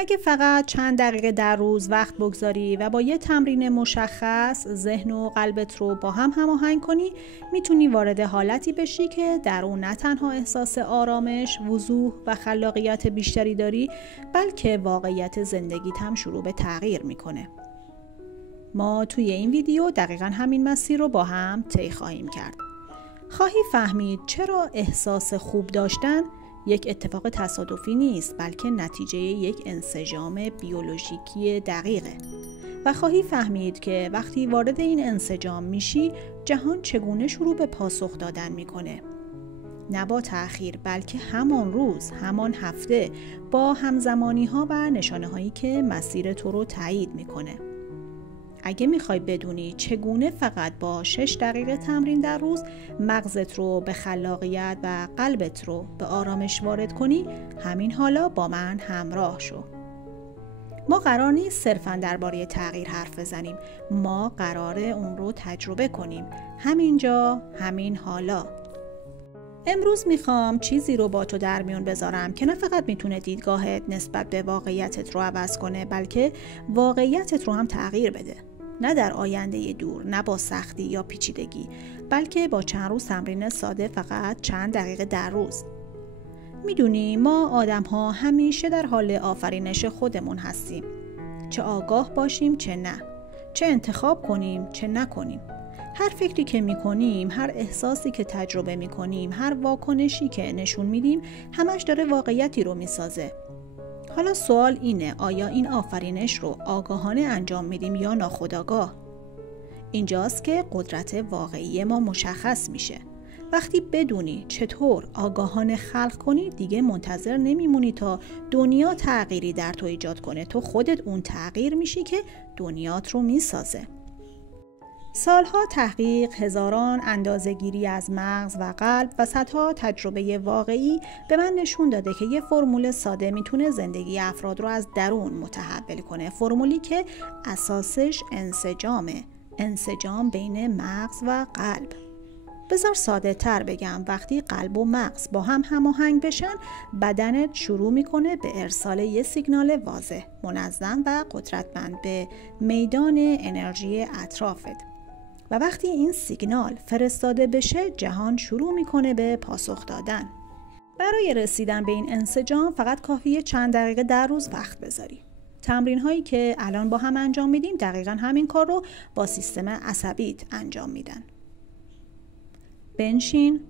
اگه فقط چند دقیقه در روز وقت بگذاری و با یه تمرین مشخص ذهن و قلبت رو با هم هماهنگ کنی، میتونی وارد حالتی بشی که در اون نه تنها احساس آرامش، وضوح و خلاقیت بیشتری داری، بلکه واقعیت زندگیت هم شروع به تغییر میکنه. ما توی این ویدیو دقیقاً همین مسیر رو با هم طی خواهیم کرد. خواهی فهمید چرا احساس خوب داشتن یک اتفاق تصادفی نیست، بلکه نتیجه یک انسجام بیولوژیکی دقیقه. و خواهی فهمید که وقتی وارد این انسجام میشی، جهان چگونه شروع به پاسخ دادن میکنه. نه با تأخیر، بلکه همان روز، همان هفته، با همزمانی ها و نشانه هایی که مسیر تو رو تایید میکنه. اگه میخوای بدونی چگونه فقط با 6 دقیقه تمرین در روز مغزت رو به خلاقیت و قلبت رو به آرامش وارد کنی، همین حالا با من همراه شو. ما قرار نیست صرفاً درباره تغییر حرف بزنیم، ما قراره اون رو تجربه کنیم، همینجا، همین حالا. امروز میخوام چیزی رو با تو در میون بذارم که نه فقط میتونه دیدگاهت نسبت به واقعیتت رو عوض کنه، بلکه واقعیتت رو هم تغییر بده. نه در آینده دور، نه با سختی یا پیچیدگی، بلکه با چند روز تمرین ساده، فقط چند دقیقه در روز. میدونی ما آدم ها همیشه در حال آفرینش خودمون هستیم، چه آگاه باشیم چه نه، چه انتخاب کنیم چه نکنیم. هر فکری که میکنیم، هر احساسی که تجربه میکنیم، هر واکنشی که نشون میدیم، همش داره واقعیتی رو میسازه. حالا سوال اینه، آیا این آفرینش رو آگاهانه انجام میدیم یا ناخودآگاه؟ اینجاست که قدرت واقعی ما مشخص میشه. وقتی بدونی چطور آگاهانه خلق کنی، دیگه منتظر نمیمونی تا دنیا تغییری در تو ایجاد کنه. تو خودت اون تغییر میشی که دنیات رو میسازه. سالها تحقیق، هزاران اندازه‌گیری از مغز و قلب و صدها تجربه واقعی به من نشون داده که یه فرمول ساده میتونه زندگی افراد رو از درون متحول کنه. فرمولی که اساسش انسجامه، انسجام بین مغز و قلب. بذار ساده تر بگم، وقتی قلب و مغز با هم هماهنگ بشن، بدنت شروع میکنه به ارسال یه سیگنال واضح، منظم و قدرتمند به میدان انرژی اطرافت. و وقتی این سیگنال فرستاده بشه، جهان شروع میکنه به پاسخ دادن. برای رسیدن به این انسجام فقط کافیه چند دقیقه در روز وقت بذاری. تمرین هایی که الان با هم انجام میدیم دقیقاً همین کار رو با سیستم عصبیت انجام میدن. بنشین،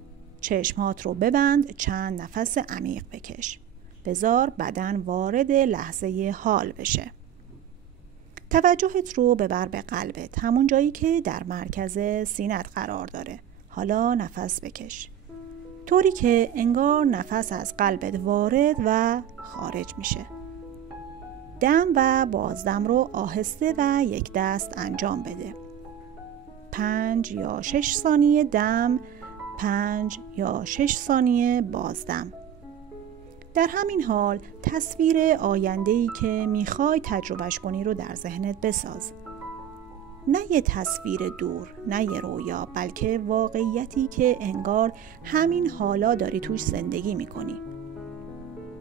چشمات رو ببند، چند نفس عمیق بکش. بذار بدن وارد لحظه حال بشه. توجهت رو ببر به قلبت، همون جایی که در مرکز سینت قرار داره. حالا نفس بکش، طوری که انگار نفس از قلبت وارد و خارج میشه. دم و بازدم رو آهسته و یک دست انجام بده. 5 یا 6 ثانیه دم، 5 یا 6 ثانیه بازدم. در همین حال تصویر آینده‌ای که میخوای تجربهش کنی رو در ذهنت بساز. نه یه تصویر دور، نه یه رویا، بلکه واقعیتی که انگار همین حالا داری توش زندگی میکنی.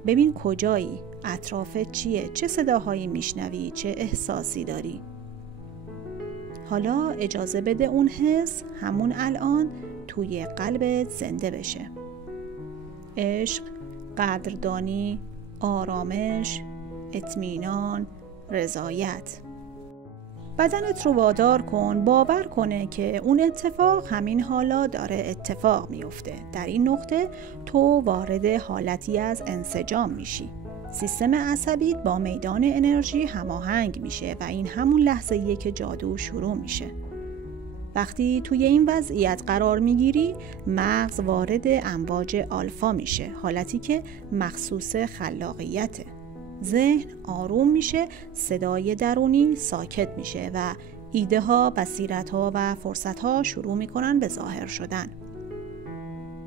ببین کجایی، اطرافت چیه، چه صداهایی میشنوی، چه احساسی داری. حالا اجازه بده اون حس همون الان توی قلبت زنده بشه. عشق، قدردانی، آرامش، اطمینان، رضایت. بدنت رو وادار کن باور کنه که اون اتفاق همین حالا داره اتفاق میفته. در این نقطه تو وارد حالتی از انسجام میشی. سیستم عصبیت با میدان انرژی هماهنگ میشه و این همون لحظه‌ایه که جادو شروع میشه. وقتی توی این وضعیت قرار میگیری، مغز وارد امواج آلفا میشه، حالتی که مخصوص خلاقیته. ذهن آروم میشه، صدای درونی ساکت میشه و ایده ها، بصیرت ها و فرصت ها شروع میکنن به ظاهر شدن.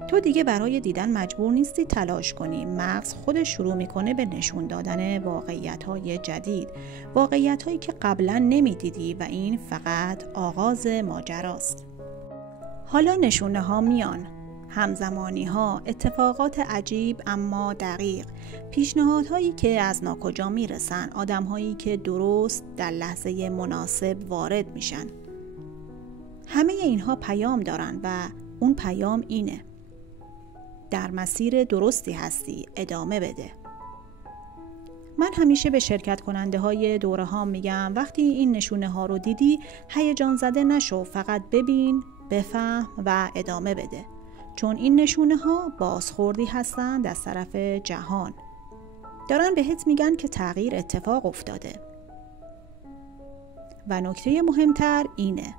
تو دیگه برای دیدن مجبور نیستی تلاش کنی. مغز خودش شروع میکنه به نشون دادن واقعیت‌های جدید، واقعیت‌هایی که قبلا نمیدیدی و این فقط آغاز ماجراست. حالا نشونه ها میان. همزمانی ها، اتفاقات عجیب اما دقیق، پیشنهادهایی که از ناکجا میرسن، آدمهایی که درست در لحظه مناسب وارد میشن. همه اینها پیام دارن و اون پیام اینه: در مسیر درستی هستی، ادامه بده. من همیشه به شرکت کننده های دوره ها میگم وقتی این نشونه ها رو دیدی هیجان زده نشو، فقط ببین، بفهم و ادامه بده. چون این نشونه ها بازخوردی هستند از طرف جهان. دارن بهت میگن که تغییر اتفاق افتاده. و نکته مهمتر اینه: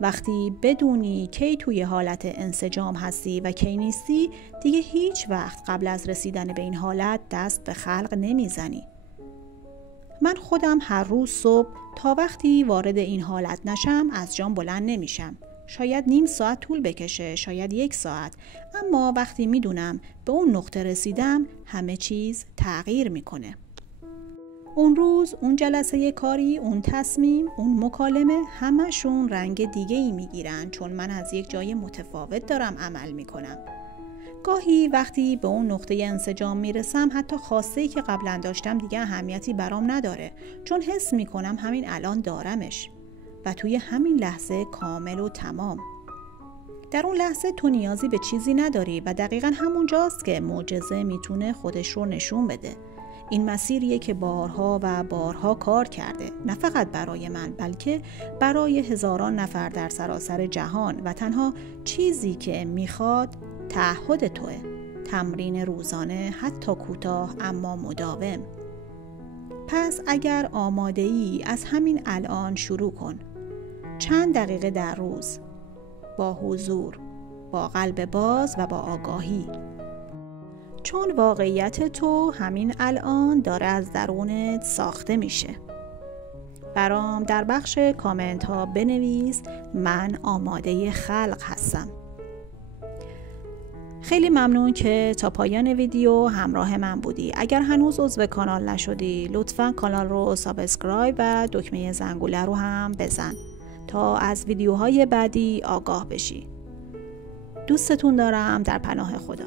وقتی بدونی کی توی حالت انسجام هستی و کی نیستی، دیگه هیچ وقت قبل از رسیدن به این حالت دست به خلق نمیزنی. من خودم هر روز صبح تا وقتی وارد این حالت نشم از جام بلند نمیشم. شاید نیم ساعت طول بکشه، شاید 1 ساعت، اما وقتی میدونم به اون نقطه رسیدم همه چیز تغییر میکنه. اون روز، اون جلسه کاری، اون تصمیم، اون مکالمه، همشون رنگ دیگه ای میگیرن چون من از یک جای متفاوت دارم عمل میکنم. گاهی وقتی به اون نقطه انسجام میرسم حتی خواسته‌ای که قبلا داشتم دیگه اهمیتی برام نداره، چون حس میکنم همین الان دارمش و توی همین لحظه کامل و تمام. در اون لحظه تو نیازی به چیزی نداری و دقیقاً همون جاست که معجزه میتونه خودش رو نشون بده. این مسیریه که بارها و بارها کار کرده، نه فقط برای من بلکه برای هزاران نفر در سراسر جهان، و تنها چیزی که میخواد تعهد توه. تمرین روزانه، حتی کوتاه اما مداوم. پس اگر آماده ای از همین الان شروع کن. چند دقیقه در روز، با حضور، با قلب باز و با آگاهی. چون واقعیت تو همین الان داره از درونت ساخته میشه. برام در بخش کامنت ها بنویس من آماده خلق هستم. خیلی ممنون که تا پایان ویدیو همراه من بودی. اگر هنوز عضو کانال نشدی لطفاً کانال رو سابسکرایب و دکمه زنگوله رو هم بزن تا از ویدیوهای بعدی آگاه بشی. دوستتون دارم. در پناه خدا.